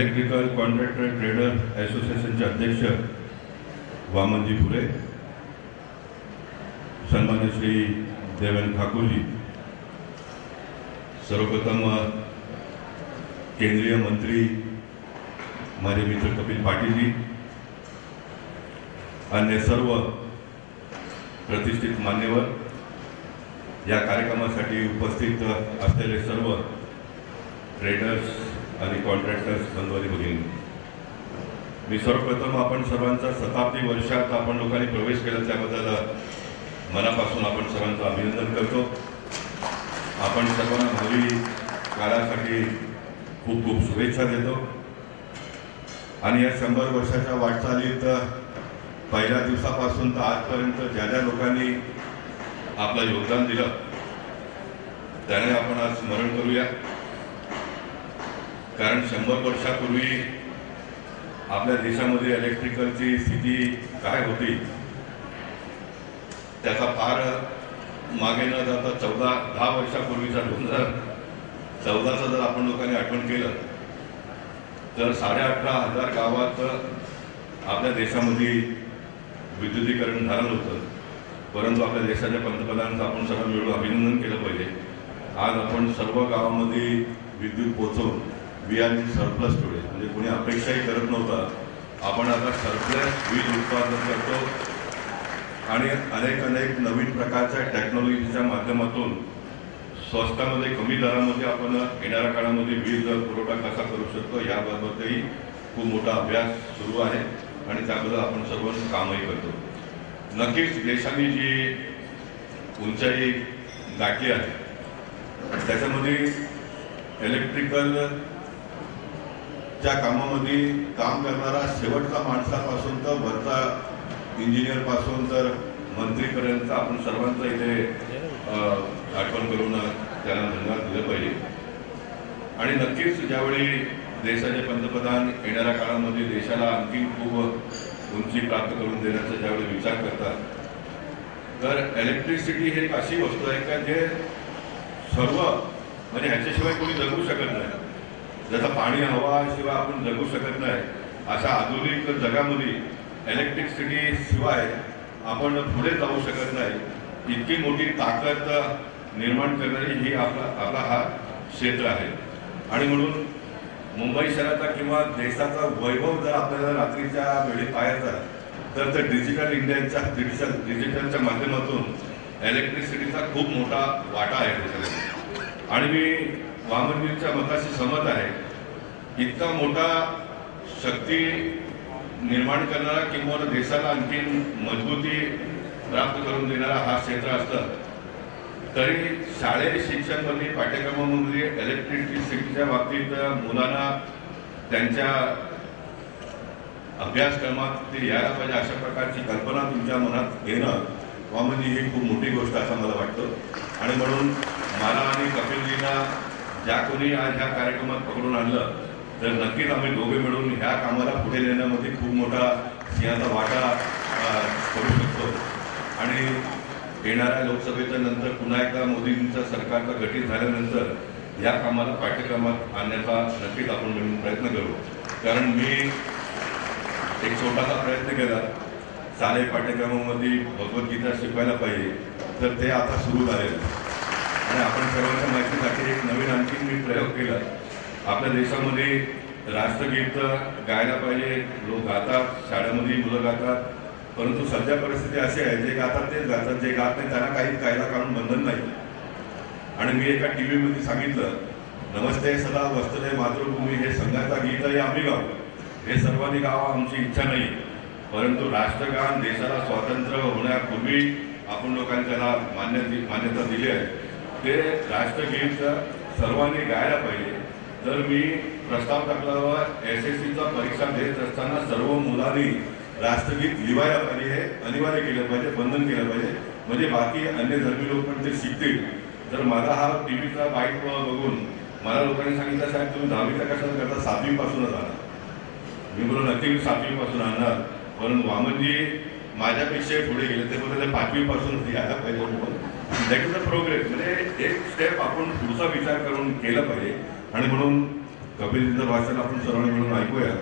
Electrical contractor trader असोसिएशनचे अध्यक्ष वामनजी फुले, सन्मान्य श्री देवेंद्र ठाकुरजी, सर्वप्रथम केंद्रीय मंत्री माझे मित्र कपिल पाटीलजी, अन्य सर्व प्रतिष्ठित मान्यवर, या कार्यक्रमासाठी उपस्थित असलेले सर्व ट्रेडर्स आणि कॉन्ट्रॅक्टर्स बंधू आणि भगिनी, मी सर्वप्रथम आपण सर्वांचा शताब्दी वर्षात आपण लोकांनी प्रवेश केला त्याबद्दल मनापासून आपण सर्वांचं अभिनंदन करतो। आपण सर्वांना भावी काळासाठी खूप खूप शुभेच्छा देतो आणि या 100 वर्षाच्या वाटचालीत पहिल्या दिवसापासून तर आजपर्यंत ज्या ज्या लोकांनी आपलं योगदान दिलं त्याने आपण आज स्मरण करूया। कारण 100 वर्षापूर्वी आपल्या देशामध्ये इलेक्ट्रिकलची स्थिती काय होती त्याचा फार मागे न जाता 10 वर्षापूर्वीचा 2014चा जर आपण लोकांनी आठवण केलं तर 18,500 गावात आपल्या देशामध्ये विद्युतीकरण झालं होतं। परंतु आपल्या देशाच्या पंतप्रधानांचं आपण सर्व मिळून अभिनंदन केलं पाहिजे। आज आपण सर्व गावामध्ये विद्युत पोहोचवून we are in surplus today, म्हणजे कोणी अपेक्षाही करत नव्हता आपण आता सरप्लस वीज उत्पादन करतो आणि अनेक नवीन प्रकारच्या टेक्नॉलॉजीच्या माध्यमातून स्वस्तामध्ये कमी दरामध्ये आपण येणाऱ्या काळामध्ये वीज पुरवठा कसा करू शकतो याबाबतही खूप मोठा अभ्यास सुरू आहे आणि त्याबद्दल आपण सर्व कामही करतो। नक्कीच देशाने जी उंचाई गाठली आहे त्याच्यामध्ये इलेक्ट्रिकल च्या कामामध्ये काम करणारा शेवटचा माणसापासून तर वरचा इंजिनियर पासून तर मंत्रीपर्यंत आपण सर्वांचं इथे आठवण करून त्याला धन्यवाद दिलं पाहिजे। आणि नक्कीच ज्यावेळी देशाचे पंतप्रधान येणाऱ्या काळामध्ये देशाला आणखी खूप उंची प्राप्त करून देण्याचा ज्यावेळी विचार करतात तर इलेक्ट्रिसिटी ही एक अशी वस्तू आहे का जे सर्व म्हणजे ह्याच्याशिवाय कोणी जगू शकत नाही। जसं पाणी हवा शिवाय आपण जगू शकत नाही अशा आधुनिक जगामध्ये इलेक्ट्रिसिटी शिवाय आपण पुढे जाऊ शकत नाही। इतकी मोठी ताकद निर्माण करणारी ही आपला हा क्षेत्र आहे आणि म्हणून मुंबई शहराचा किंवा देशाचा वैभव जर आपल्याला रात्रीच्या वेळी पाहायचा तर ते डिजिटल इंडियाच्या डिजिटलच्या माध्यमातून इलेक्ट्रिसिटीचा खूप मोठा वाटा आहे त्याच्यामध्ये। आणि मी वामनजींच्या मताशी सहमत आहे। इतका मोठा शक्ती निर्माण करणारा किंवा देशाला आणखी मजबूती प्राप्त करून देणारा हा क्षेत्र असला तरी शालेय शिक्षणामध्ये पाठ्यक्रमामध्ये इलेक्ट्रिसिटीच्या बाबतीत मुलांना त्यांच्या अभ्यासक्रमात ते यायला पाहिजे अशा प्रकारची कल्पना तुमच्या मनात येणं वामनजी ही खूप मोठी गोष्ट असं मला वाटतं। आणि म्हणून मला आणि कपिलजींना ज्या कोणी आज ह्या कार्यक्रमात पकडून आणलं तर नक्कीच आम्ही दोघे मिळून ह्या कामाला पुढे नेण्यामध्ये खूप मोठा सिंहाचा वाटा करू शकतो। आणि येणाऱ्या लोकसभेच्या नंतर पुन्हा एकदा मोदींचं सरकारचा गठीत झाल्यानंतर या कामाला पाठ्यक्रमात आणण्याचा नक्कीच आपण मिळून प्रयत्न करू। कारण मी एक छोटासा प्रयत्न केला शालेय पाठ्यक्रमामध्ये भगवद्गीता शिकवायला पाहिजे तर ते आता सुरू झालेलं आणि आपण सर्वांच्या माहितीसाठी एक नवीन आणखी मी प्रयोग केला। आपल्या देशामध्ये राष्ट्रगीत गायला पाहिजे, लोक गातात, शाळेमध्ये मुलं गातात, परंतु सध्या परिस्थिती अशी आहे जे गातात तेच गातात, जे गात नाही त्यांना काही कायदा काढून बंधन नाही। आणि मी एका टी व्हीमध्ये सांगितलं नमस्ते सदा वस्तुते मातृभूमी हे संघाचा गीतही आम्ही गाऊ, हे सर्वांनी गावा आमची इच्छा नाही, परंतु राष्ट्रगान देशाला स्वातंत्र्य होण्यापूर्वी आपण लोकांनी त्याला मान्यता दिली आहे, ते राष्ट्रगीत सर्वांनी गायला पाहिजे। तर मी प्रस्ताव टाकला SSCचा परीक्षा देत असताना सर्व मुलांनी राष्ट्रगीत लिहायला पाहिजे, हे अनिवार्य केलं पाहिजे, बंधन केलं पाहिजे, म्हणजे बाकी अन्य धर्मी लोक पण ते शिकतील। तर माझा हा टीव्हीचा बाईट बघून मला लोकांनी सांगितलं साहेब तुम्ही 10वीचा कशाला करता 7वी पासूनच आणा। मी बोललो नक्की 7वी पासून आणणार, परंतु वामनजी माझ्यापेक्षा पुढे गेले ते बोलले 5वी पासून यायला पाहिजे। दॅट इज द प्रोग्रेस, म्हणजे एक स्टेप आपण पुढचा विचार करून केला पाहिजे। आणि म्हणून कपिलजींचं भाषण आपण सर्वांनी मिळून ऐकूया.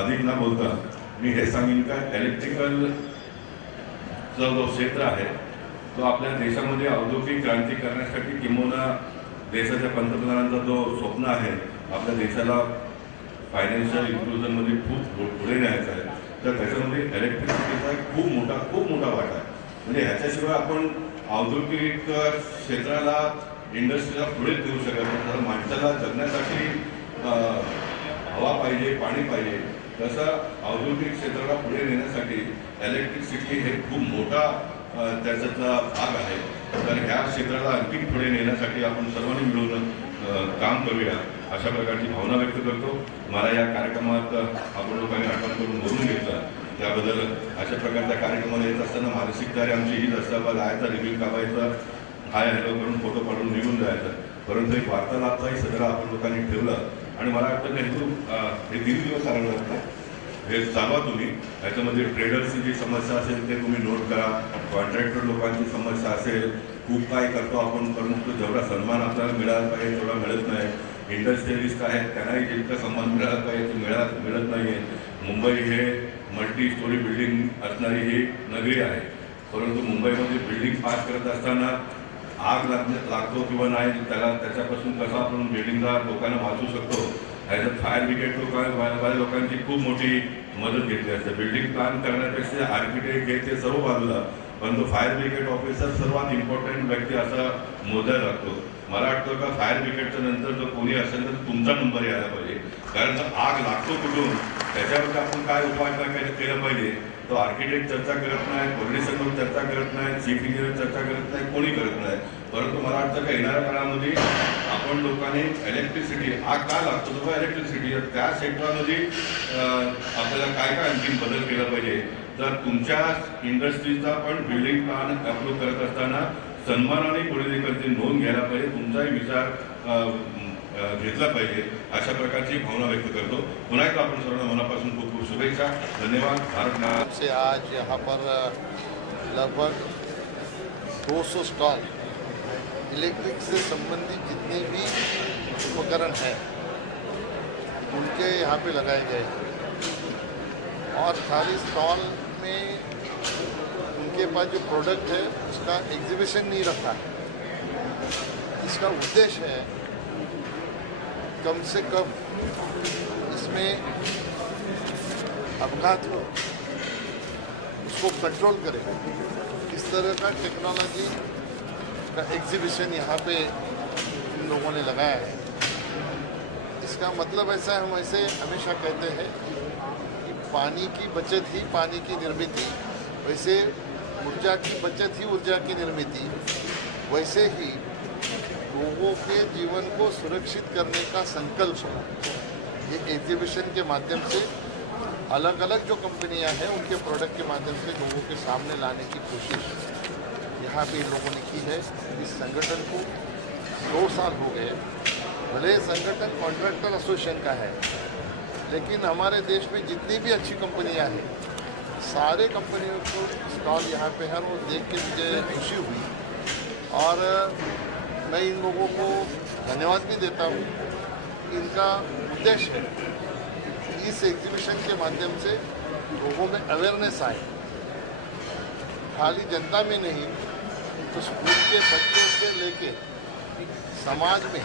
अधिक न बोलता मी हे सांगेन का इलेक्ट्रिकलचा जो क्षेत्र आहे तो आपल्या देशामध्ये औद्योगिक क्रांती करण्यासाठी किंवा देशाच्या पंतप्रधानांचा जो स्वप्न आहे आपल्या देशाला फायनान्शियल इन्क्लुजनमध्ये खूप पुढे न्यायचं आहे, तर त्याच्यामध्ये इलेक्ट्रिसिटीचा खूप मोठा वाटा आहे. म्हणजे ह्याच्याशिवाय आपण औद्योगिक क्षेत्राला इंडस्ट्रीला पुढे देऊ शकत नाही. तर माणसाला जगण्यासाठी हवा पाहिजे, पाणी पाहिजे, तसं औद्योगिक क्षेत्राला पुढे नेण्यासाठी इलेक्ट्रिसिटी हे खूप मोठा त्याच्यातला भाग आहे. तर ह्या क्षेत्राला आणखी पुढे नेण्यासाठी आपण सर्वांनी मिळून काम करूया अशा प्रकारची भावना व्यक्त करतो. मला या कार्यक्रमात आपण लोकांनी आठवण करून बोलून घेतलं त्याबद्दल. अशा प्रकारच्या कार्यक्रमाला येत असताना मानसिक तयारी आमची हीच असतं, बा जायचा, रिव्ह्यू काढायचा, हाय हॅलो करून फोटो काढून निघून जायचं. परंतु एक वार्तालापचाही सगळं आपण लोकांनी ठेवलं आणि मला वाटतं हे 3 दिवस चालवलं हे चालवा तुम्ही. याच्यामध्ये ट्रेडर्सची जी समस्या असेल ते तुम्ही नोट करा, कॉन्ट्रॅक्टर लोकांची समस्या असेल, खूप काय करतो आपण, परंतु जेवढा सन्मान आपल्याला मिळाला पाहिजे तेवढा मिळत नाही. इंडस्ट्रियलिस्ट आहेत त्यांनाही जितका सन्मान मिळाला पाहिजे तो मिळत नाही आहे. मुंबई हे मल्टी स्टोरी बिल्डिंग असणारी ही नगरी आहे, परंतु मुंबईमध्ये बिल्डिंग पास करत असताना आग लागतो किंवा नाही, त्याच्यापासून कसं आपण बिल्डिंगला लोकांना वाचवू शकतो ह्याच्यात फायर ब्रिगेड लोकांची खूप मोठी मदत घेतली असते. बिल्डिंग प्लॅन करण्यापेक्षा आर्किटेक्ट हे ते सर्व बाजूला, परंतु फायर ब्रिगेड ऑफिसर सर्वात इम्पॉर्टंट व्यक्ती असा मोजायला लागतो. मला वाटतं का फायर ब्रिगेडच्या नंतर जर कोणी असेल तर तुमचा नंबर यायला पाहिजे, कारण जर आग लागतो कुठून त्याच्यावर आपण काय उपाय केलं पाहिजे तो आर्किटेक्ट चर्चा करत नाही, कोऑर्डिनेशनवर चर्चा करत नाही, चीफ इंजिनियर चर्चा करत नाही, कोणी करत नाही. परंतु मला वाटतं का येणाऱ्या काळामध्ये आपण लोकांनी इलेक्ट्रिसिटी आग का लागतो तो इलेक्ट्रिसिटी त्या क्षेत्रामध्ये आपल्याला काय आणखी बदल केला पाहिजे. तर तुमच्या इंडस्ट्रीचा पण बिल्डिंग प्लॅन अप्रूव्ह करत असताना सन्मानाने कोणी देखील नोंद घ्यायला पाहिजे, तुमचाही विचार घेतला पाहिजे अशा प्रकारची भावना व्यक्त करतो. पुन्हा एकदा आपण सर्वांना मनापासून खूप खूप शुभेच्छा. धन्यवाद. भारत से आज यहाँ पर लगभग 200 स्टॉल इलेक्ट्रिक से संबंधित जितने भी उपकरण हैं उनके यहाँ पे लगाए गए और खाली स्टॉल में उनके पास जो प्रोडक्ट है उसका एग्जीबिशन नहीं रखा है. इसका उद्देश्य है कम से कम इसमें अपघात हो उसको कंट्रोल करें. इस तरह का टेक्नोलॉजी का एग्जीबिशन यहाँ पे इन लोगों ने लगाया है. इसका मतलब ऐसा है, हम ऐसे हमेशा कहते हैं कि पानी की बचत ही पानी की निर्मित, वैसे ऊर्जा की बचत ही ऊर्जा की निर्मित, वैसे ही लोगों के जीवन को सुरक्षित करने का संकल्प ये एग्जीबिशन के माध्यम से अलग अलग जो कंपनियां हैं उनके प्रोडक्ट के माध्यम से लोगों के सामने लाने की कोशिश यहाँ पे इन लोगों ने की है. इस संगठन को 2 साल हो गए. भले संगठन कॉन्ट्रैक्टर एसोसिएशन का है, लेकिन हमारे देश में जितनी भी अच्छी कंपनियां हैं सारे कंपनियों को स्टॉल यहाँ पे है. वो देख के मुझे खुशी हुई और मैं इन लोगों को धन्यवाद भी देता हूँ. इनका उद्देश्य है इस एग्जीबिशन के माध्यम से लोगों में अवेयरनेस आए, खाली जनता में नहीं तो स्कूल के बच्चों से लेके समाज में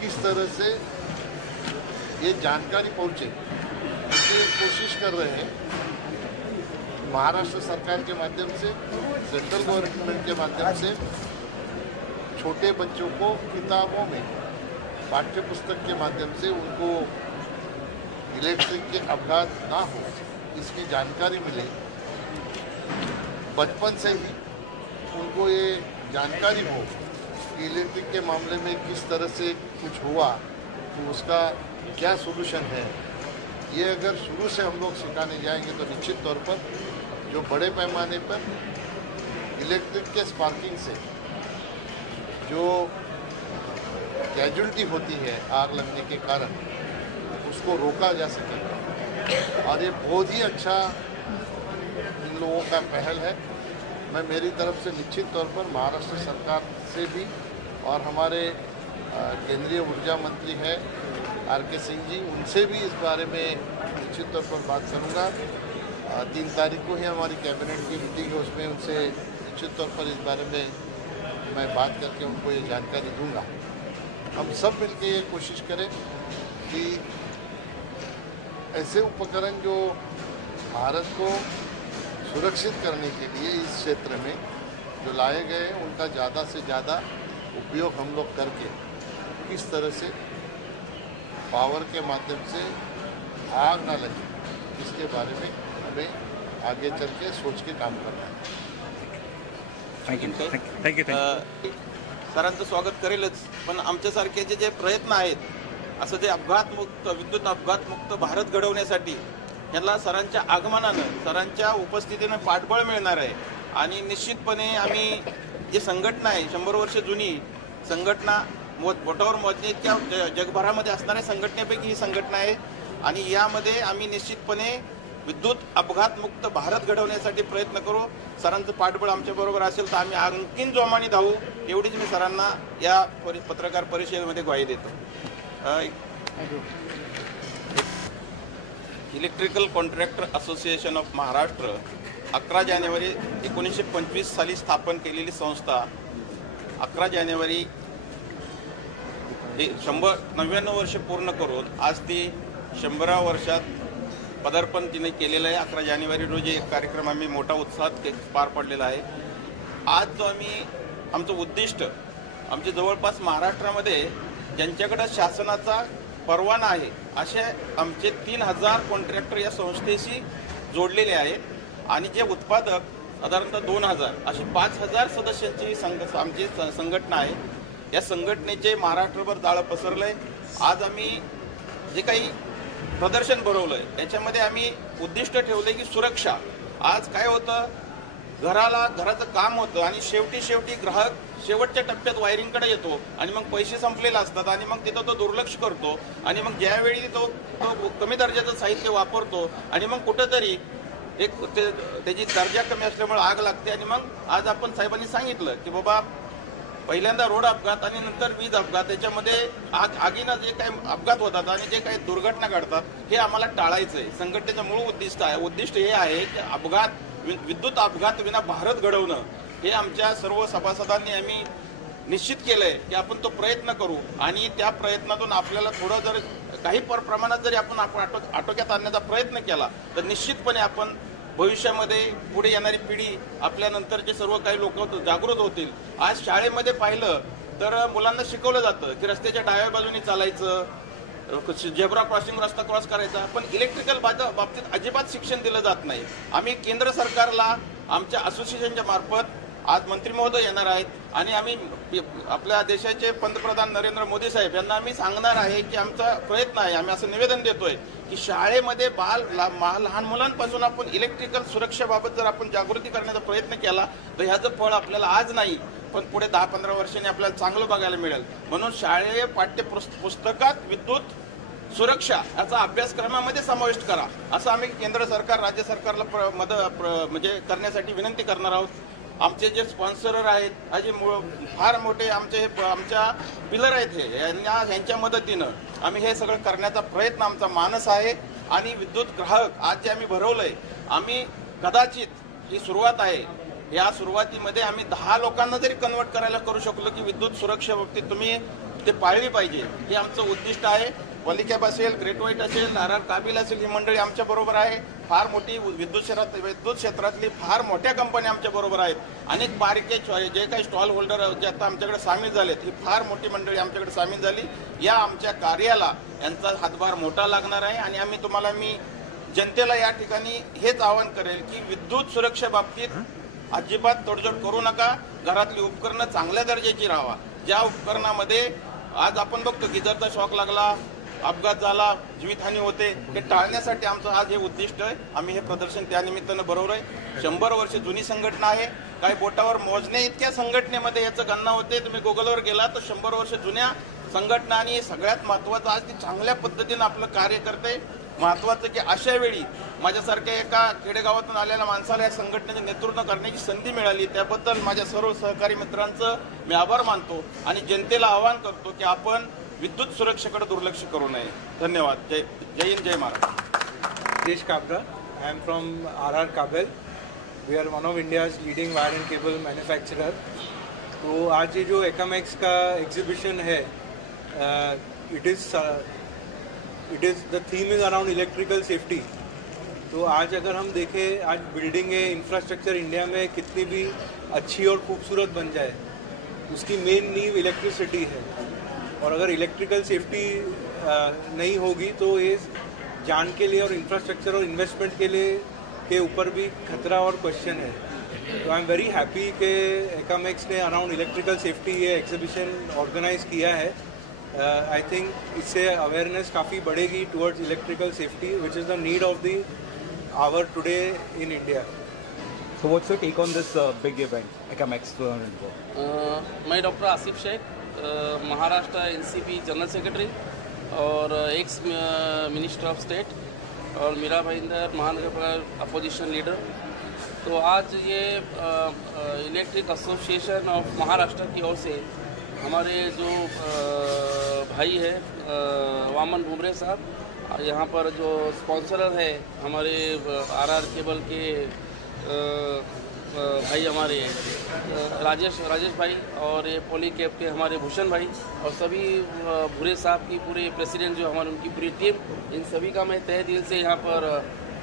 किस तरह से ये जानकारी पहुँचे इसलिए कोशिश कर रहे हैं. महाराष्ट्र सरकार के माध्यम से, सेंट्रल गवर्नमेंट के माध्यम से छोटे बच्चों को किताबों में पाठ्य पुस्तक के माध्यम से उनको इलेक्ट्रिक के अपघात ना हो इसकी जानकारी मिले. बचपन से ही उनको ये जानकारी हो कि इलेक्ट्रिक के मामले में किस तरह से कुछ हुआ तो उसका क्या सोल्यूशन है. ये अगर शुरू से हम लोग सिखाने जाएंगे तो निश्चित तौर पर जो बड़े पैमाने पर इलेक्ट्रिक के स्पार्किंग से जो कैजुअल्टी होती है आग लगने के कारण उसको रोका जा सकेगा. और ये बहुत ही अच्छा इन लोगों का पहल है. मैं मेरी तरफ से निश्चित तौर पर महाराष्ट्र सरकार से भी और हमारे केंद्रीय ऊर्जा मंत्री है आर.के. सिंह जी, उनसे भी इस बारे में निश्चित तौर पर बात करूँगा। 3 तारीख को ही हमारी कैबिनेट की मीटिंग है, उसमें उनसे निश्चित तौर पर इस बारे में मैं बात करके उनको ये जानकारी दूंगा। हम सब मिलकर ये कोशिश करें कि ऐसे उपकरण जो भारत को सुरक्षित करने के लिए इस क्षेत्र में जो लाए गए हैं, उनका ज़्यादा से ज़्यादा उपयोग हम लोग करके किस तरह से पावर के माध्यम से आग ना लगे, इसके बारे में हमें आगे चल के सोच के काम करना है। थँक्यू। सरांचं स्वागत करेलच, पण आमच्यासारखे जे प्रयत्न आहेत, असं जे अपघातमुक्त विद्युत अपघातमुक्त भारत घडवण्यासाठी यांना सरांच्या आगमनानं, सरांच्या उपस्थितीनं पाठबळ मिळणार आहे। आणि निश्चितपणे आम्ही जे संघटना आहे 100 वर्ष जुनी संघटना, बोटावर मोजणे इतक्या जगभरामध्ये असणाऱ्या संघटनेपैकी ही संघटना आहे। आणि यामध्ये आम्ही निश्चितपणे विद्युत अपघातमुक्त भारत घडवण्यासाठी प्रयत्न करू। सरांचं पाठबळ आमच्याबरोबर असेल तर आम्ही आणखीन जोमाने धावू, एवढीच मी सरांना या पत्रकार परिषदेमध्ये ग्वाही देतो। Electrical contractor association of Maharashtra 11 जानेवारी 1925 साली स्थापन केलेली संस्था 11 जानेवारी 99 वर्ष पूर्ण करून आज ती 100व्या वर्षात पदार्पण तिने केलेलं आहे। 11 जानेवारी रोजी एक कार्यक्रम आम्ही मोठा उत्साहात पार पडलेला आहे। आज जो आमचं उद्दिष्ट, आमच्या जवळपास महाराष्ट्रामध्ये ज्यांच्याकडे शासनाचा परवाना आहे असे आमचे 3000 कॉन्ट्रॅक्टर या संस्थेशी जोडलेले आहेत। आणि जे उत्पादक साधारणतः 2000 अशी 5000 सदस्यांची आमची संघटना आहे। या संघटनेचे महाराष्ट्रभर जाळं पसरलंय। आज आम्ही जे काही प्रदर्शन भरवलंय त्याच्यामध्ये आम्ही उद्दिष्ट ठेवले की सुरक्षा। आज काय होतं, घराचं काम होतं आणि शेवटी ग्राहक शेवटच्या टप्प्यात वायरिंगकडे येतो आणि मग पैसे संपलेले असतात आणि मग तिथं तो दुर्लक्ष करतो आणि मग ज्यावेळी तो कमी दर्जाचं साहित्य वापरतो आणि मग कुठंतरी त्याची दर्जा कमी असल्यामुळे आग लागते। आणि मग आज आपण साहेबांनी सांगितलं की बाबा पहिल्यांदा रोड अपघात आणि नंतर वीज अपघात, याच्यामध्ये आगीनं जे काही अपघात होतात आणि जे काही दुर्घटना घडतात हे आम्हाला टाळायचं आहे। संघटनेचं मूळ उद्दिष्ट हे आहे की विद्युत अपघात विना भारत घडवणं, हे आमच्या सर्व सभासदांनी आम्ही निश्चित केलंय की आपण तो प्रयत्न करू। आणि त्या प्रयत्नातून आपल्याला थोडं जर काही प्रमाणात जरी आपण आटोक्यात आणण्याचा प्रयत्न केला तर निश्चितपणे आपण भविष्यामध्ये पुढे येणारी पिढी, आपल्या नंतरचे सर्व काही लोक जागृत होतील। आज शाळेमध्ये पाहिलं तर मुलांना शिकवलं जातं की रस्त्याच्या डाव्या बाजूने चालायचं, झेब्रा क्रॉसिंग रस्ता क्रॉस करायचा, पण इलेक्ट्रिकल बाबतीत अजिबात शिक्षण दिलं जात नाही। आम्ही केंद्र सरकारला आमच्या असोसिएशनच्या मार्फत आज मंत्री महोदय येणार आहेत आणि आम्ही आपल्या देशाचे पंतप्रधान नरेंद्र मोदी साहेब यांना आम्ही सांगणार आहे की आमचा प्रयत्न आहे, आम्ही असं निवेदन देतोय की शाळेमध्ये लहान मुलांपासून आपण इलेक्ट्रिकल सुरक्षेबाबत जर आपण जागृती करण्याचा प्रयत्न केला तर ह्याचं फळ आपल्याला आज नाही पण पुढे 10-15 वर्षांनी आपल्याला चांगलं बघायला मिळेल। म्हणून शाळेय पाठ्यपुस्तकात विद्युत सुरक्षा याचा अभ्यासक्रमामध्ये समाविष्ट करा, असं आम्ही केंद्र सरकार राज्य सरकारला म्हणजे करण्यासाठी विनंती करणार आहोत। आमचे जे स्पॉन्सर आहेत, असे फार मोठे आमच्या पिलर आहेत, ह्यांच्या मदतीनं आम्ही हे सगळं करण्याचा प्रयत्न आमचा मानस आहे। आणि विद्युत ग्राहक आज जे आम्ही भरवलंय, आम्ही कदाचित ही सुरुवात आहे, या सुरुवातीमध्ये आम्ही 10 लोकांना जरी कन्वर्ट करायला करू शकलो की विद्युत सुरक्षे बाबतीत तुम्ही ते पाळली पाहिजे, हे आमचं उद्दिष्ट आहे। पॉलिकॅब असेल, ग्रेट व्हाईट असेल, आर काबिल असेल, ही मंडळी आमच्या बरोबर आहे। फार मोठी विद्युत क्षेत्रातली फार मोठ्या कंपन्या आमच्या बरोबर आहेत। अनेक बारके जे काही स्टॉल होल्डर जे आता आमच्याकडे सामील झालेत, ही फार मोठी मंडळी आमच्याकडे सामील झाली। या आमच्या कार्याला यांचा हातभार मोठा लागणार आहे। आणि मी जनतेला या ठिकाणी हेच आवाहन करेल की विद्युत सुरक्षेबाबतीत अजिबात तडजोड करू नका। घरातली उपकरणं चांगल्या दर्जाची राहावा। ज्या उपकरणामध्ये आज आपण बघतो की जर शॉक लागला, अपघात झाला, जीवितहानी होते, हे टाळण्यासाठी आमचं आज हे उद्दिष्ट आहे। आम्ही हे प्रदर्शन त्या निमित्तानं भरवलंय। 100 वर्ष जुनी संघटना आहे, काही बोटावर मोजण्या इतक्या संघटनेमध्ये याचं गणना होते। तुम्ही गुगलवर गेला तर 100 वर्ष जुन्या संघटना आणि सगळ्यात महत्त्वाचं आज ती चांगल्या पद्धतीनं आपलं कार्य करते। महत्त्वाचं की अशा वेळी माझ्यासारख्या एका खेडेगावातून आलेल्या माणसाला या संघटनेचं नेतृत्व करण्याची संधी मिळाली, त्याबद्दल माझ्या सर्व सहकारी मित्रांचं मी आभार मानतो। आणि जनतेला आवाहन करतो की आपण विद्युत सुरक्षेकडे दुर्लक्ष करू नये. धन्यवाद. जय हिंद, जय Maharashtra. Dinesh Kabra. I am from RR Kabel. We are one of India's leading wire and cable manufacturer. तो आज ये जो एकामेक्स का एग्जीबिशन है, it is the theme is around electrical safety. तो आज अगर हम देखें, आज बिल्डिंग है, इंफ्रास्ट्रक्चर इंडिया में कितनी भी अच्छी और खूबसूरत बन जाए, उसकी मेन नींव इलेक्ट्रिसिटी है. और अगर इलेक्ट्रिकल सेफ्टी नहीं होगी तो ये जान के लिए और इंफ्रास्ट्रक्चर और इन्वेस्टमेंट के लिए के ऊपर भी खतरा और क्वेश्चन है. तो आई एम वेरी हैप्पी कि एकामेक्स ने अराउंड इलेक्ट्रिकल सेफ्टी ये एग्जीबिशन ऑर्गेनाइज किया है. आई थिंक इससे अवेयरनेस काफ़ी बढ़ेगी towards electrical safety, which is the need of the hour today in India. So what's your take on this big event, Ecamex 2024? मैं doctor Asif Shaikh, Maharashtra NCP general secretary और ex minister of state, और मीरा भाईंदर महानगर opposition leader. तो आज ये electric association of Maharashtra की or से हमारे जो भाई है वामन बुमरे साहब, यहाँ पर जो स्पॉन्सरर है हमारे आरआर केबल के भाई हमारे राजेश भाई, और ये पॉलीकैब के हमारे भूषण भाई, और सभी भूरे साहब की पूरे प्रेसिडेंट जो हमारे उनकी पूरी टीम, इन सभी का मैं तहे दिल से यहाँ पर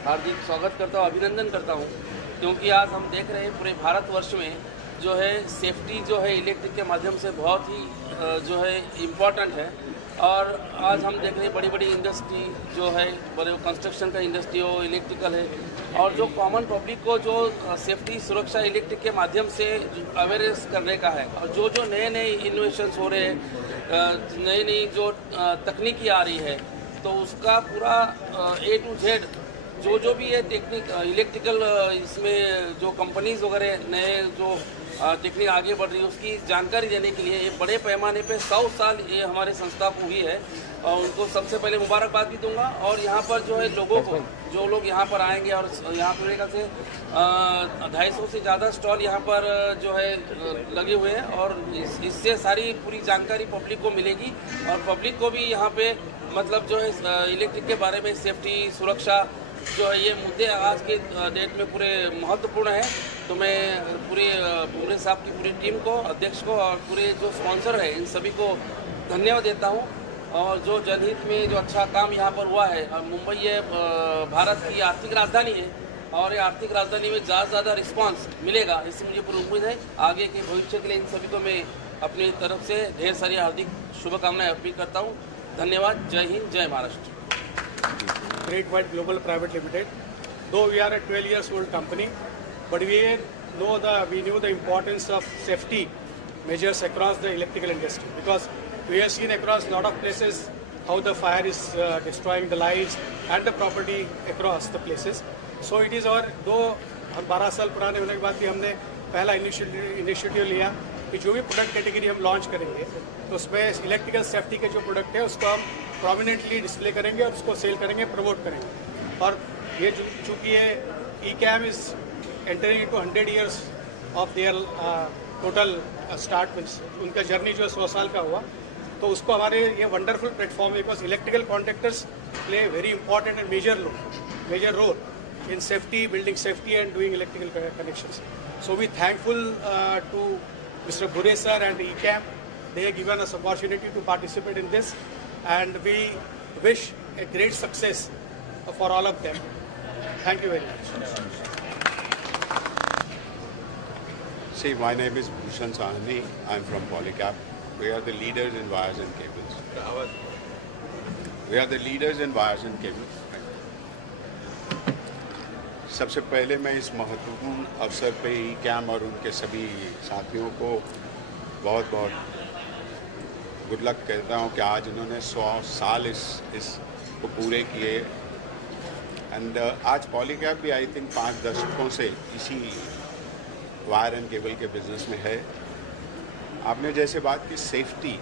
हार्दिक स्वागत करता हूँ, अभिनंदन करता हूँ. क्योंकि आज हम देख रहे हैं पूरे भारतवर्ष में जो है सेफ्टी जो है इलेक्ट्रिक के माध्यम से बहुत ही जो है इम्पॉर्टेंट है. और आज हम देख रहे हैं बड़ी बड़ी इंडस्ट्री जो है, बड़े कंस्ट्रक्शन का इंडस्ट्री हो, इलेक्ट्रिकल है, और जो कॉमन पब्लिक को जो सेफ्टी सुरक्षा इलेक्ट्रिक के माध्यम से अवेयरनेस करने का है. और जो नए नए इनोवेशंस हो रहे हैं, नई नई जो तकनीकी आ रही है, तो उसका पूरा A to Z जो भी है टेक्निक इलेक्ट्रिकल, इसमें जो कंपनीज वगैरह नए जो टेक्निक आगे बढ़ रही है उसकी जानकारी देने के लिए ये बड़े पैमाने पे 100 साल ये हमारे संस्था को हुई है, और उनको सबसे पहले मुबारकबाद भी दूंगा. और यहाँ पर जो है लोगों को, जो लोग यहाँ पर आएंगे, और यहाँ पर मेरे ख्याल से 250 से ज़्यादा स्टॉल यहाँ पर जो है लगे हुए हैं, और इससे सारी पूरी जानकारी पब्लिक को मिलेगी. और पब्लिक को भी यहाँ पे मतलब जो है इलेक्ट्रिक के बारे में सेफ्टी सुरक्षा जो है ये मुद्दे आज के डेट में पूरे महत्वपूर्ण है. तो मैं पूरे बुमरे साहब की पूरी टीम को, अध्यक्ष को, और पूरे जो स्पॉन्सर है इन सभी को धन्यवाद देता हूँ. और जो जनहित में जो अच्छा काम यहाँ पर हुआ है, और मुंबई ये भारत की आर्थिक राजधानी है, और ये आर्थिक राजधानी में ज़्यादा से ज़्यादा रिस्पांस मिलेगा, इससे मुझे पूरी उम्मीद है. आगे के भविष्य के लिए इन सभी को मैं अपनी तरफ से ढेर सारी हार्दिक शुभकामनाएं अर्पित करता हूँ. धन्यवाद. जय हिंद, जय Maharashtra. Great White Global Private Limited. Though we are a 12 years old company, but we knew the importance of safety measures across the electrical industry, because we have seen across a lot of places how the fire is destroying the lives and the property across the places. So it is our, though हम 12 साल पुराने होने के बाद भी हमने पहला initiative लिया कि जो भी प्रोडक्ट कैटेगरी हम लॉन्च करेंगे तो उसमें इलेक्ट्रिकल सेफ्टी के जो प्रोडक्ट है उसको हम प्रोमिनेंटली डिस्प्ले करेंगे और उसको सेल करेंगे, प्रमोट करेंगे. और ये चूँकि ये ECAM is entering into 100 years of their total start, उनका जर्नी जो 100 साल का हुआ, तो उसको हमारे ये वंडरफुल प्लेटफॉर्म है, because electrical contractors play very important and major role in safety, building safety and doing electrical connections. So we thankful to Mr. Bure sir and ECAM. They have given us opportunity to participate in this, and we wish a great success for all of them. Thank you very much. See, my name is Bhushan Sahni. I'm from Polycab. We are the leaders in wires and cables. We are the leaders in wires and cables. सबसे पहले मैं इस महत्वपूर्ण अवसर पे ECAM और उनके सभी साथियों को बहुत बहुत गुड लक कहता हूँ कि आज इन्होंने 100 साल इस को पूरे किए. एंड आज पॉलीकैब भी आई थिंक 5 दशकों से इसी वायर एंड केबल के बिजनेस में है. आपने जैसे बात की सेफ्टी,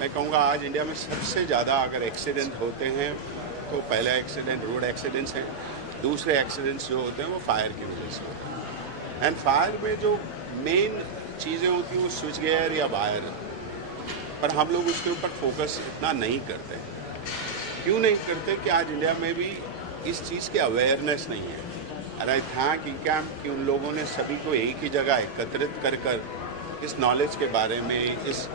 मैं कहूँगा आज इंडिया में सबसे ज़्यादा अगर एक्सीडेंट होते हैं तो पहला एक्सीडेंट रोड एक्सीडेंट्स हैं, दूसरे एक्सीडेंट्स जो होते हैं वो फायर की वजह से होते हैं. एंड फायर में जो मेन चीज़ें होती हैं वो स्विच गियर या वायर. पर हम लोग उसके ऊपर फोकस इतना नहीं करते। क्यों नहीं करते कि आज इंडिया में भी इस चीज़ की अवेयरनेस नहीं है। और आई थैंक ICAM कि उन लोगों ने सभी को एक ही जगह एकत्रित कर कर इस नॉलेज के बारे में, इस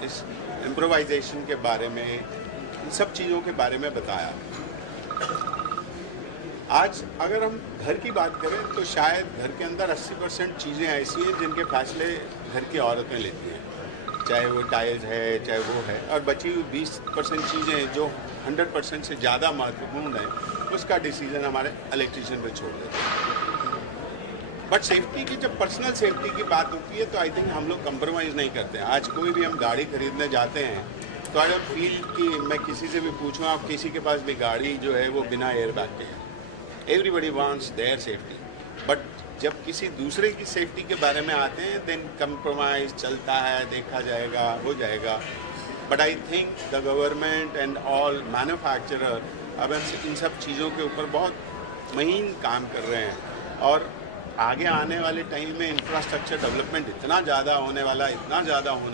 इम्प्रोवाइजेशन के बारे में, इन सब चीज़ों के बारे में बताया। आज अगर हम घर की बात करें तो शायद घर के अंदर 80% चीज़ें ऐसी हैं जिनके फैसले घर की औरतें लेती हैं, चाहे वो टाइल्स है, चाहे वो है, और बची हुई 20% चीज़ें जो 100% से ज़्यादा महत्वपूर्ण है, उसका डिसीजन हमारे इलेक्ट्रिशियन पे छोड़ देते हैं। बट सेफ्टी की, जब पर्सनल सेफ्टी की बात होती है तो आई थिंक हम लोग कंप्रोमाइज़ नहीं करते हैं। आज कोई भी हम गाड़ी खरीदने जाते हैं तो आई डोंट फील कि मैं किसी से भी पूछूं, आप किसी के पास भी गाड़ी जो है वो बिना एयर बैग के है। Everybody wants their safety, but जब किसी दूसरे की सेफ्टी के बारे में आते हैं देन कंप्रोमाइज़ चलता है, देखा जाएगा, हो जाएगा। But I think the government end all manufacturer अब इन सब चीज़ों के ऊपर बहुत महीन काम कर रहे हैं। और आगे आने वाले टाइम में इंफ्रास्ट्रक्चर डेवलपमेंट इतना ज़्यादा होने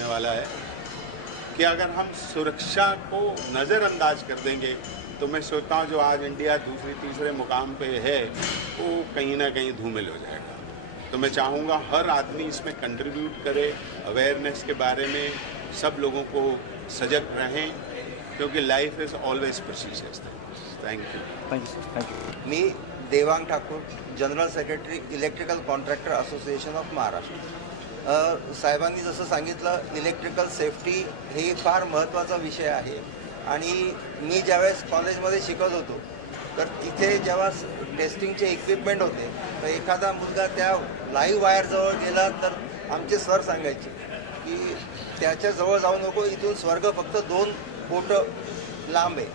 वाला है कि अगर हम सुरक्षा को नज़रअंदाज कर देंगे तो मैं सोचता हूँ जो आज इंडिया दूसरे तीसरे मुकाम पे है वो कहीं ना कहीं धूमिल हो जाएगा। तो मैं चाहूँगा हर आदमी इसमें कंट्रीब्यूट करे, अवेयरनेस के बारे में सब लोगों को सजग रहें, क्योंकि life is always precious. Thank you. Me Devang Thakur, general secretary electrical contractor association of Maharashtra. साहेबांनी जसं सांगितलं, इलेक्ट्रिकल सेफ्टी ही फार महत्त्वाचा विषय आहे। आणि मी ज्यावेळेस कॉलेजमध्ये शिकत होतो तर तिथे जेव्हा टेस्टिंगचे इक्विपमेंट होते तर एखादा मुलगा त्या लाईव्ह वायरजवळ गेला तर आमचे सर सांगायचे की त्याच्याजवळ जाऊ नको, इथून स्वर्ग फक्त 2 फूट लांब आहे।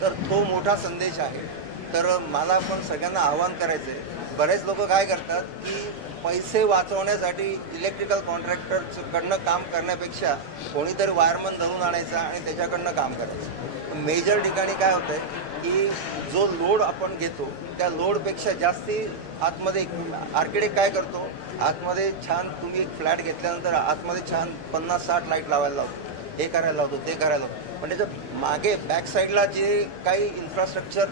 तर तो मोठा संदेश आहे। तर मला पण सगळ्यांना आवाहन करायचं आहे, बरेच लोक काय करतात की पैसे वाचवण्यासाठी इलेक्ट्रिकल कॉन्ट्रॅक्टरकडनं काम करण्यापेक्षा कोणीतरी वायरमन धरून आणायचा आणि त्याच्याकडनं काम करायचं। मेजर ठिकाणी काय होतं आहे की जो लोड आपण घेतो त्या लोडपेक्षा जास्ती आतमध्ये आर्किटेक्ट काय करतो, आतमध्ये छान तुम्ही एक फ्लॅट घेतल्यानंतर आतमध्ये छान 50-60 लाईट लावायला लावतो, हे करायला लावतो, ते करायला लावतो, पण त्याच्या मागे बॅक साईडला जे काही इन्फ्रास्ट्रक्चर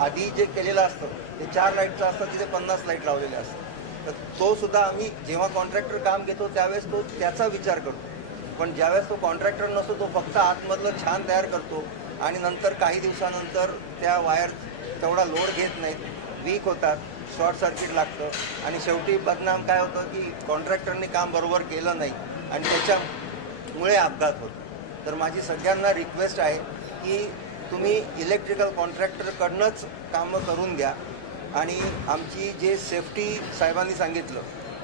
आधी जे केलेलं असतं ते 4 लाईटचं असतं, तिथे 50 लाईट लावलेले असतात। तर तो सुद्धा आम्ही जेव्हा कॉन्ट्रॅक्टर काम घेतो त्यावेळेस तो त्याचा विचार करतो, पण ज्यावेळेस तो कॉन्ट्रॅक्टर नसतो तो फक्त आतमधलं छान तयार करतो आणि नंतर काही दिवसानंतर त्या वायर तेवढा लोड घेत नाहीत, वीक होतात, शॉर्ट सर्किट लागतं आणि शेवटी बदनाम काय होतं की कॉन्ट्रॅक्टरने काम बरोबर केलं नाही आणि त्याच्यामुळे अपघात होतो। तर माझी सगळ्यांना रिक्वेस्ट आहे की तुम्ही इलेक्ट्रिकल कॉन्ट्रॅक्टरकडनंच कामं करून घ्या। आणि आमची जे सेफ्टी साहेबांनी सांगितलं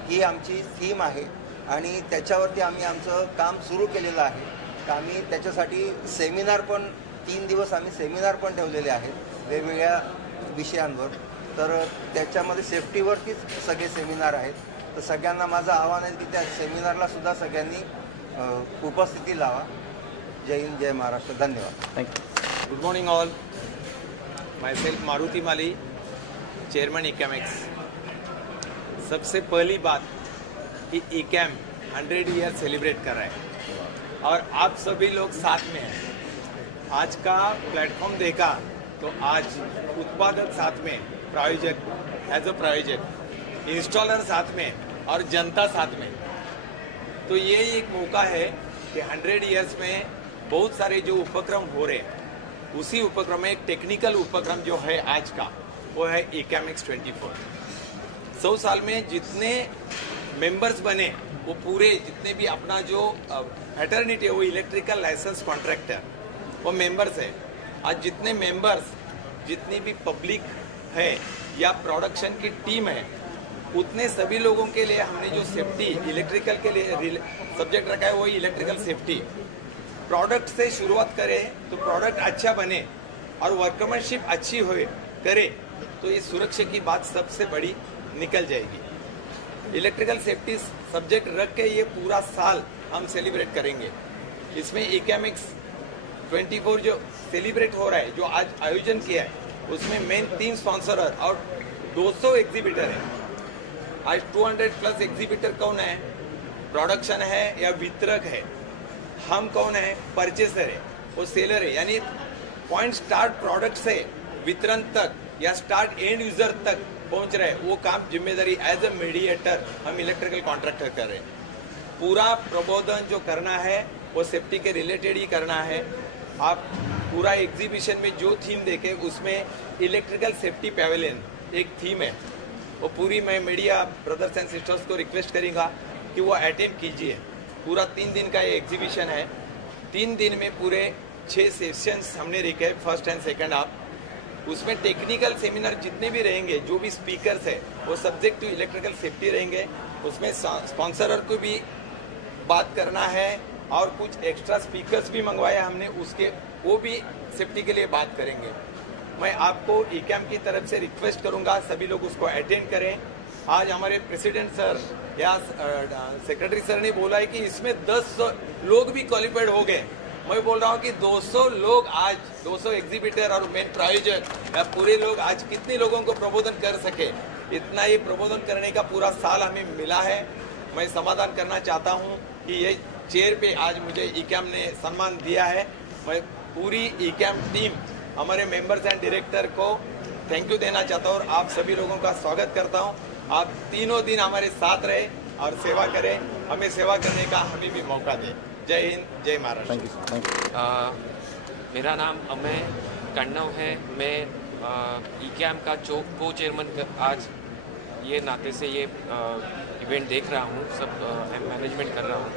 ही आमची थीम आहे आणि त्याच्यावरती आम्ही आमचं काम सुरू केलेलं आहे। तर आम्ही त्याच्यासाठी सेमिनार पण 3 दिवस आम्ही सेमिनार पण ठेवलेले आहेत वेगवेगळ्या विषयांवर। तर त्याच्यामध्ये सेफ्टीवरतीच सगळे सेमिनार आहेत। तर सगळ्यांना माझं आव्हान आहे की त्या सेमिनारला सुद्धा सगळ्यांनी उपस्थिती लावा। जय हिंद, जय महाराष्ट्र, धन्यवाद। Thank you. Good morning all. Myself Maruti Mali, Chairman ICAMX. सबसे पहली बात कि ICAM 100 ईयर सेलिब्रेट कर रहा है और आप सभी लोग साथ में हैं। आज का प्लेटफॉर्म देखा तो आज उत्पादक साथ में, प्रायोजक एज अ प्रायोजक, इंस्टॉलर साथ में और जनता साथ में। तो ये एक मौका है कि 100 ईयर्स में बहुत सारे जो उपक्रम हो रहे हैं उसी उपक्रम में एक टेक्निकल उपक्रम जो है आज का वो है ICAMX 24। 100 साल में जितने मेंबर्स बने वो पूरे जितने भी अपना जो फैटर्निटी है वो इलेक्ट्रिकल लाइसेंस कॉन्ट्रैक्टर वो मेंबर्स है। आज जितने मेंबर्स, जितनी भी पब्लिक है या प्रोडक्शन की टीम है, उतने सभी लोगों के लिए हमने जो सेफ्टी इलेक्ट्रिकल के लिए सब्जेक्ट रखा है वही इलेक्ट्रिकल सेफ्टी। प्रोडक्ट से शुरुआत करें तो प्रोडक्ट अच्छा बने और वर्कमैनशिप अच्छी होए करे तो ये सुरक्षा की बात सबसे बड़ी निकल जाएगी। इलेक्ट्रिकल सेफ्टी सब्जेक्ट रख के ये पूरा साल हम सेलिब्रेट करेंगे। इसमें ICAMX 24 जो सेलिब्रेट हो रहा है, जो आज आयोजन किया है, उसमें मेन 3 स्पॉन्सर और 200 एग्जीबिटर है। आज 200+ एग्जीबिटर कौन है, प्रोडक्शन है या वितरक है। हम कौन है? परचेसर है, वो सेलर है, यानी पॉइंट स्टार्ट प्रोडक्ट से वितरण तक या स्टार्ट एंड यूजर तक पहुंच रहे, वो काम जिम्मेदारी एज अ मीडिएटर हम इलेक्ट्रिकल कॉन्ट्रैक्टर कर रहे हैं। पूरा प्रबोधन जो करना है वो सेफ्टी के रिलेटेड ही करना है। आप पूरा एग्जीबिशन में जो थीम देखे उसमें इलेक्ट्रिकल सेफ्टी पैवेलियन एक थीम है, वो पूरी मैं मीडिया ब्रदर्स एंड सिस्टर्स को रिक्वेस्ट करूँगा कि वो अटेंड कीजिए। पूरा 3 दिन का ये एग्जीबिशन है। 3 दिन में पूरे 6 सेशंस हमने रखे, फर्स्ट एंड सेकंड हाफ। उसमें टेक्निकल सेमिनार जितने भी रहेंगे, जो भी स्पीकर्स है वो सब्जेक्ट टू इलेक्ट्रिकल सेफ्टी रहेंगे। उसमें स्पॉन्सरर को भी बात करना है और कुछ एक्स्ट्रा स्पीकर्स भी मंगवाया हमने, उसके वो भी सेफ्टी के लिए बात करेंगे। मैं आपको ईकैम की तरफ से रिक्वेस्ट करूंगा सभी लोग उसको अटेंड करें। आज हमारे प्रेसिडेंट सर या सेक्रेटरी सर ने बोला है कि इसमें 10 लोग भी क्वालिफाइड हो गए। मैं बोल रहा हूँ कि 200 लोग आज, 200 एग्जीबिटर और मेन प्रायोजक या पूरे लोग आज कितने लोगों को प्रबोधन कर सके, इतना ही प्रबोधन करने का पूरा साल हमें मिला है। मैं समाधान करना चाहता हूँ कि ये चेयर पे आज मुझे ईकैम ने सम्मान दिया है। मैं पूरी ईकैम टीम, हमारे मेंबर्स एंड डायरेक्टर को थैंक यू देना चाहता हूँ और आप सभी लोगों का स्वागत करता हूँ। आप तीनों दिन हमारे साथ रहे और सेवा करें, हमें सेवा करने का हमें भी मौका दें। जय हिंद, जय महाराष्ट्र। मेरा नाम अमय कण्णव है। मैं ईकैम का को चेयरमैन आज ये नाते से ये इवेंट देख रहा हूँ, सब मैनेजमेंट कर रहा हूँ।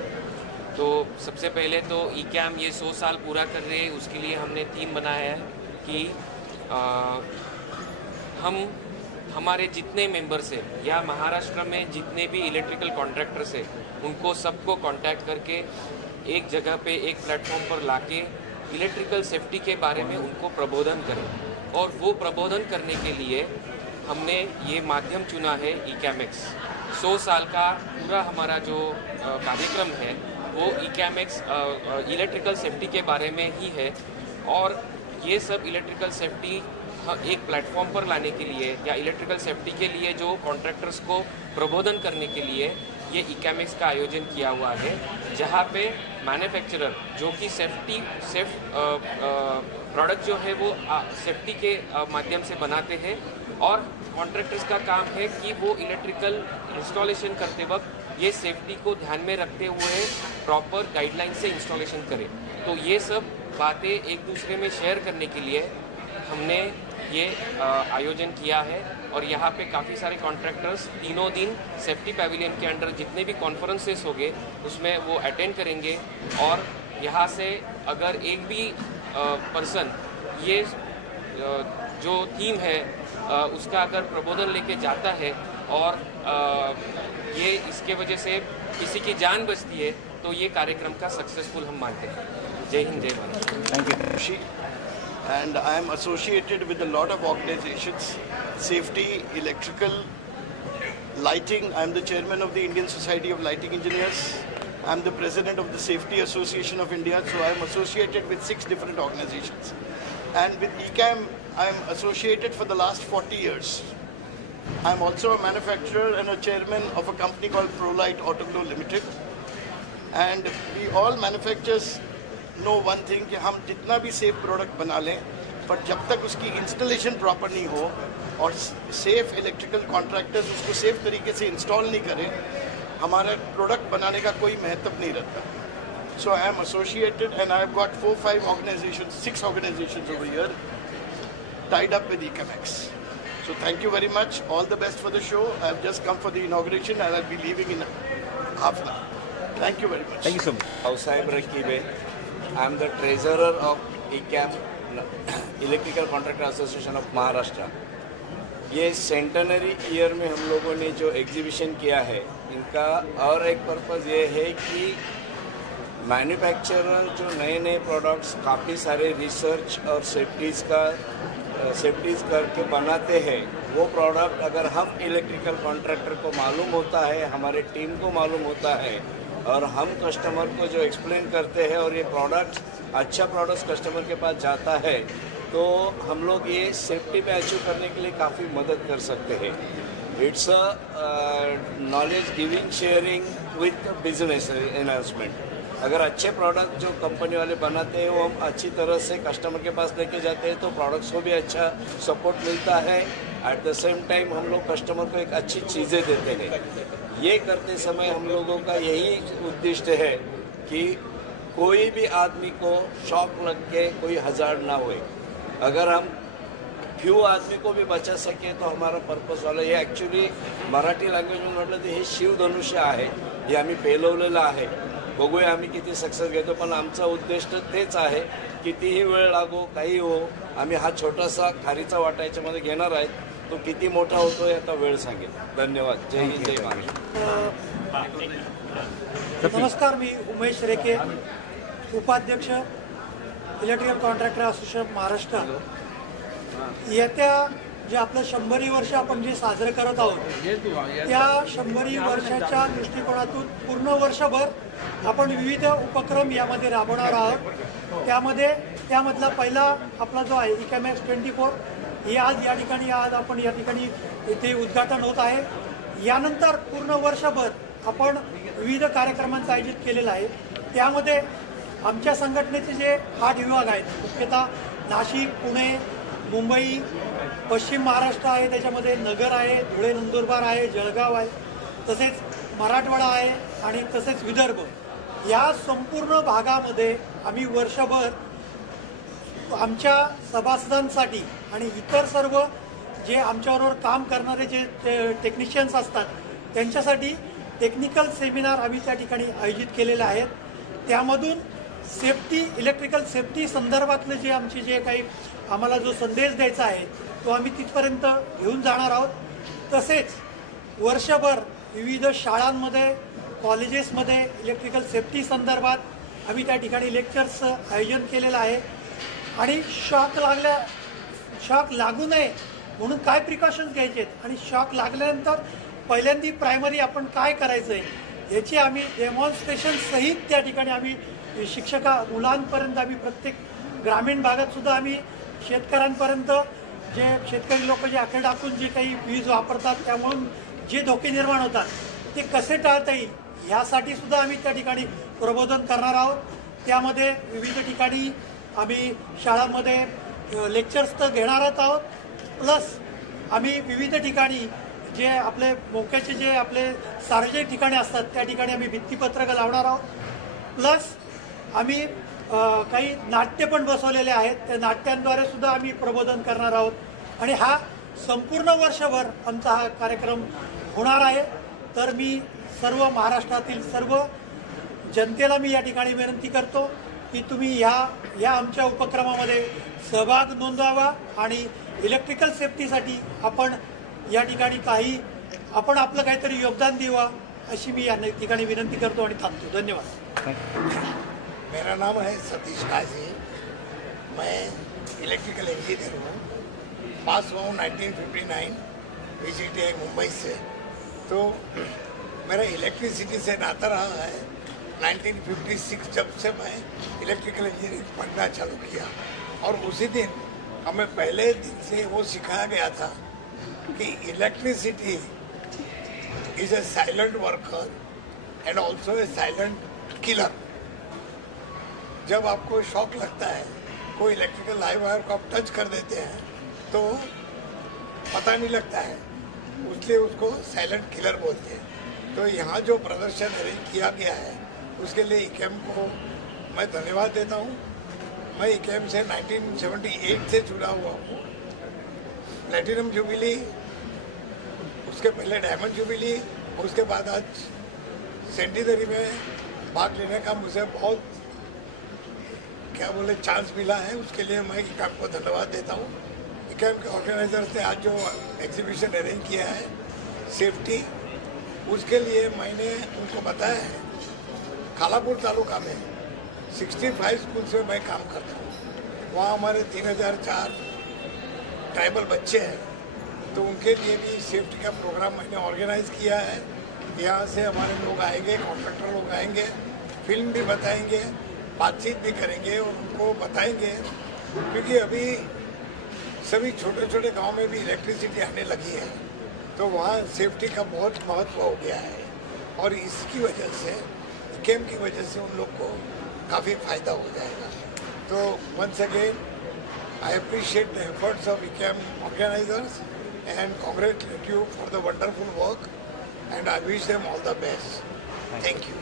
तो सबसे पहले तो ईकैम ये 100 साल पूरा कर रहे हैं, उसके लिए हमने थीम बनाया है कि हम हमारे जितने मेंबर्स हैं या महाराष्ट्र में जितने भी इलेक्ट्रिकल कॉन्ट्रैक्टर्स हैं उनको सबको कांटेक्ट करके एक जगह पे एक प्लेटफॉर्म पर लाके इलेक्ट्रिकल सेफ्टी के बारे में उनको प्रबोधन करें। और वो प्रबोधन करने के लिए हमने ये माध्यम चुना है ईकैमेक्स। 100 साल का पूरा हमारा जो कार्यक्रम है वो ईकैमेक्स इलेक्ट्रिकल सेफ्टी के बारे में ही है। और ये सब इलेक्ट्रिकल सेफ्टी एक प्लेटफॉर्म पर लाने के लिए या इलेक्ट्रिकल सेफ्टी के लिए जो कॉन्ट्रैक्टर्स को प्रबोधन करने के लिए ये ईकैमेक्स का आयोजन किया हुआ है, जहाँ पे मैन्युफैक्चरर जो कि सेफ प्रोडक्ट जो है वो सेफ्टी के माध्यम से बनाते हैं और कॉन्ट्रैक्टर्स का काम है कि वो इलेक्ट्रिकल इंस्टॉलेशन करते वक्त ये सेफ्टी को ध्यान में रखते हुए प्रॉपर गाइडलाइन से इंस्टॉलेशन करें। तो ये सब बातें एक दूसरे में शेयर करने के लिए हमने ये आयोजन किया है। और यहाँ पे काफ़ी सारे कॉन्ट्रैक्टर्स तीनों दिन सेफ्टी पैविलियन के अंडर जितने भी कॉन्फ्रेंसेस होंगे उसमें वो अटेंड करेंगे। और यहाँ से अगर एक भी पर्सन ये जो थीम है उसका अगर प्रबोधन लेके जाता है और ये इसके वजह से किसी की जान बचती है तो ये कार्यक्रम का सक्सेसफुल हम मानते हैं। जय हिंद, जय Maharashtra. Thank you. And I am associated with a lot of organizations, safety, electrical, lighting. I am the chairman of the Indian Society of Lighting Engineers. I am the president of the Safety Association of India, so I am associated with 6 different organizations. And with ECAM, I am associated for the last 40 years. I am also a manufacturer and a chairman of a company called ProLight Autoglow Limited. And we all manufacturers know one thing कि हम जितना भी safe product बना लें पर जब तक उसकी installation proper नहीं हो और सेफ इलेक्ट्रिकल कॉन्ट्रैक्टर्स उसको सेफ तरीके से इंस्टॉल नहीं करें, हमारा प्रोडक्ट बनाने का कोई महत्व नहीं रहता। So I am associated and I have got 4-5 organizations, 6 organizations over here tied up with ECAMEX. So thank you very much. All the best for the show. I have just come for the inauguration and I'll be leaving in half an hour. Thank you very much. Thank you so much. Saib Rakibe. I am the treasurer of ECAM, Electrical Contractor Association of Maharashtra. ये centenary year में हम लोगों ने जो exhibition KIA है, इनका और एक purpose ये है कि मैन्युफैक्चरर जो नए नए प्रोडक्ट्स काफ़ी सारे रिसर्च और सेफ्टीज़ करके बनाते हैं, वो प्रोडक्ट अगर हम इलेक्ट्रिकल कॉन्ट्रैक्टर को मालूम होता है, हमारे टीम को मालूम होता है और हम कस्टमर को जो एक्सप्लेन करते हैं और ये प्रोडक्ट अच्छा प्रोडक्ट कस्टमर के पास जाता है, तो हम लोग ये सेफ्टी पे अचीव करने के लिए काफ़ी मदद कर सकते हैं। It's a knowledge giving sharing with business enhancement. अगर अच्छे प्रोडक्ट जो कंपनी वाले बनाते हैं वो हम अच्छी तरह से कस्टमर के पास लेके जाते हैं तो प्रोडक्ट्स को भी अच्छा सपोर्ट मिलता है। एट द सेम टाइम हम लोग कस्टमर को एक अच्छी चीज़ें देते हैं। ये करते समय हम लोगों का यही उद्देश्य है कि कोई भी आदमी को शॉक लग के कोई हज़ार्ड ना होए। अगर हम फ्यू आदमी को भी बचा सके तो हमारा पर्पज वाला हे ॲक्च्युली मराठी लँग्वेजमध्ये म्हटलं तर हे शिवधनुष्य आहे, हे आम्ही पेलवलेलं आहे। बघूया आम्ही किती सक्सेस घेतो, पण आमचा उद्देश तेच आहे कितीही वेळ लागो काही हो आम्ही हा छोटासा खारीचा वाटा याच्यामध्ये घेणार आहेत। तो किती मोठा होतो आता वेळ सांगेल। धन्यवाद। जय हिंद जय महाराष्ट्र। नमस्कार, मी उमेश रेखे, उपाध्यक्ष इलेक्ट्रिकल कॉन्ट्रॅक्टर असोसिएशन महाराष्ट्र। येत्या जे आपलं 100 वर्ष आपण जे साजरे करत आहोत त्या 100 वर्षाच्या दृष्टिकोनातून पूर्ण वर्षभर आपण विविध उपक्रम यामध्ये राबवणार आहोत। त्यामधला पहिला आपला जो आहे इकॅमॅक्स 24 हे आज या ठिकाणी आपण या ठिकाणी इथे उद्घाटन होत आहे। यानंतर पूर्ण वर्षभर आपण विविध कार्यक्रमांचं आयोजित केलेलं आहे। त्यामध्ये आमच्या संघटनेचे जे 8 विभाग आहेत, मुख्यतः नाशिक, पुणे, मुंबई, पश्चिम महाराष्ट्र आहे, त्याच्यामध्ये नगर आहे, धुळे नंदुरबार आहे, जळगाव आहे, तसेच मराठवाडा आहे आणि तसेच विदर्भ, या संपूर्ण भागामध्ये आम्ही वर्षभर आमच्या सभासदांसाठी आणि इतर सर्व जे आमच्याबरोबर काम करणारे जे टेक्निशियन्स असतात त्यांच्यासाठी टेक्निकल सेमिनार आम्ही त्या ठिकाणी आयोजित केलेले आहेत। त्यामधून सेफ्टी, इलेक्ट्रिकल सेफ्टी संदर्भातले जे आमचे जे काही आम्हाला जो संदेश द्यायचा आहे तो आम्ही तिथपर्यंत घेऊन जाणार आहोत। तसेच वर्षभर विविध शाळांमध्ये, कॉलेजेसमध्ये इलेक्ट्रिकल सेफ्टी संदर्भात आम्ही त्या ठिकाणी लेक्चर्सचं आयोजन केलेलं आहे। आणि शॉक लागू नये म्हणून काय प्रिकॉशन्स घ्यायचे आणि शॉक लागल्यानंतर पहिल्यांदा प्रायमरी आपण काय करायचं आहे याची आम्ही डेमॉन्स्ट्रेशन सहित त्या ठिकाणी आम्ही मुलांपर्यंत आम्ही प्रत्येक ग्रामीण भागात सुद्धा आम्ही शेतकऱ्यांपर्यंत जे शेतकरी लोक जे आकडे टाकून जे काही वीज वापरतात त्यामुळे जे धोके निर्माण होतात ते कसे टाळता येईल यासाठी सुद्धा आम्ही त्या ठिकाणी प्रबोधन करणार आहोत। त्यामध्ये विविध ठिकाणी आम्ही शाळांमध्ये लेक्चर्स तर घेणारच आहोत, प्लस आम्ही विविध ठिकाणी जे आपले मोक्याचे जे आपले सार्वजनिक ठिकाणी असतात त्या ठिकाणी आम्ही भित्तीपत्रकं लावणार आहोत। प्लस आम्ही काही नाट्य पण बसवलेले आहेत, त्या नाट्यांद्वारे सुद्धा आम्ही प्रबोधन करणार आहोत आणि हा संपूर्ण वर्षभर आमचा हा कार्यक्रम होणार आहे। तर मी सर्व महाराष्ट्रातील सर्व जनतेला मी या ठिकाणी विनंती करतो की तुम्ही या आमच्या उपक्रमामध्ये सहभाग नोंदवावा आणि इलेक्ट्रिकल सेफ्टीसाठी आपण या ठिकाणी आपण आपलं काहीतरी योगदान द्यावा अशी मी या ठिकाणी विनंती करतो आणि थांबतो। धन्यवाद। मेरा नाम है सतीश काजी, मैं इलेक्ट्रिकल इंजीनियर हूँ, पास हुआ हूँ 1959 VCTI मुंबई से। तो मेरा इलेक्ट्रिसिटी से नाता रहा है 1956 जब से मैं इलेक्ट्रिकल इंजीनियरिंग पढ़ना चालू किया। और उसी दिन हमें पहले दिन से वो सिखाया गया था कि electricity is a silent worker end also a silent killer. जब आपको शॉक लगता है, कोई इलेक्ट्रिकल लाइव वायर को आप टच कर देते हैं तो पता नहीं लगता है, इसलिए उसको साइलेंट किलर बोलते हैं। तो यहाँ जो प्रदर्शन अरेंज किया गया है उसके लिए इकेम को मैं धन्यवाद देता हूँ। मैं इकेम से 1978 से जुड़ा हुआ हूँ। प्लेटिनम जुबिली, उसके पहले डायमंड जुबिली, उसके बाद आज सेंटिनरी में भाग लेने का मुझे बहुत चांस मिला है। उसके लिए मैं इकेम को धन्यवाद देता हूँ। इकेम के ऑर्गेनाइजर्स ने आज जो एग्जीबिशन अरेंज किया है सेफ्टी, उसके लिए मैंने उनको बताया है खालापुर तालुका में 65 स्कूल्स में मैं काम करता हूँ। वहाँ हमारे 3004 ट्राइबल बच्चे हैं, तो उनके लिए भी सेफ्टी का प्रोग्राम मैंने ऑर्गेनाइज किया है। यहाँ से हमारे लोग आएंगे, कॉन्ट्रैक्टर लोग आएंगे, फिल्म भी बताएंगे, बातचीत भी करेंगे और उनको बताएंगे, क्योंकि अभी सभी छोटे छोटे गांव में भी इलेक्ट्रिसिटी आने लगी है, तो वहाँ सेफ्टी का बहुत महत्व हो गया है। और इसकी वजह से इकेम की वजह से उन लोग को काफ़ी फायदा हो जाएगा। तो once again I appreciate the efforts of IKEM organisers and congratulate you for the wonderful work, and I wish them all the best. Thank you.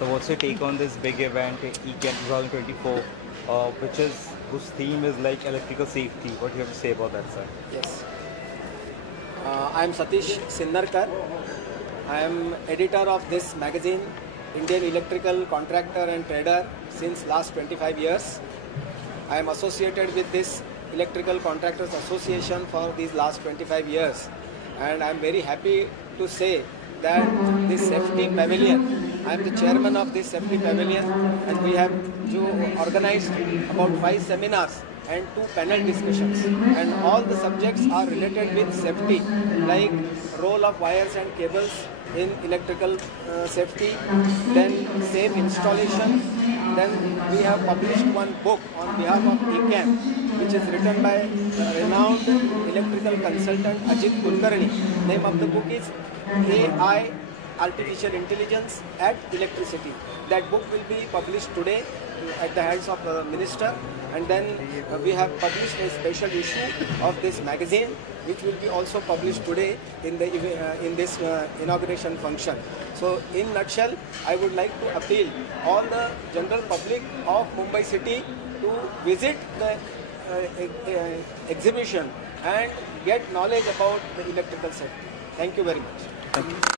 So what's your take on this big event, ECAM 2024, whose theme is like electrical safety? What do you have to say about that, sir? Yes. I am Satish Sinnarkar. I am editor of this magazine, Indian Electrical Contractor and Trader, since last 25 years. I am associated with this Electrical Contractors Association for these last 25 years, and I am very happy to say that this safety pavilion, I am the chairman of this safety pavilion, and we have organized about 5 seminars and 2 panel discussions, and all the subjects are related with safety, like role of wires and cables in electrical safety, then safe installation. Then we have published one book on behalf of ECAM, which is written by renowned electrical consultant Ajit Kulkarni. Name of the book is AI, Artificial Intelligence at Electricity. That book will be published today at the hands of the minister, and then we have published a special issue of this magazine, which will be also published today in this inauguration function. So in nutshell, I would like to appeal all the general public of Mumbai city to visit the exhibition and get knowledge about the electrical safety. Thank you very much. Thank you.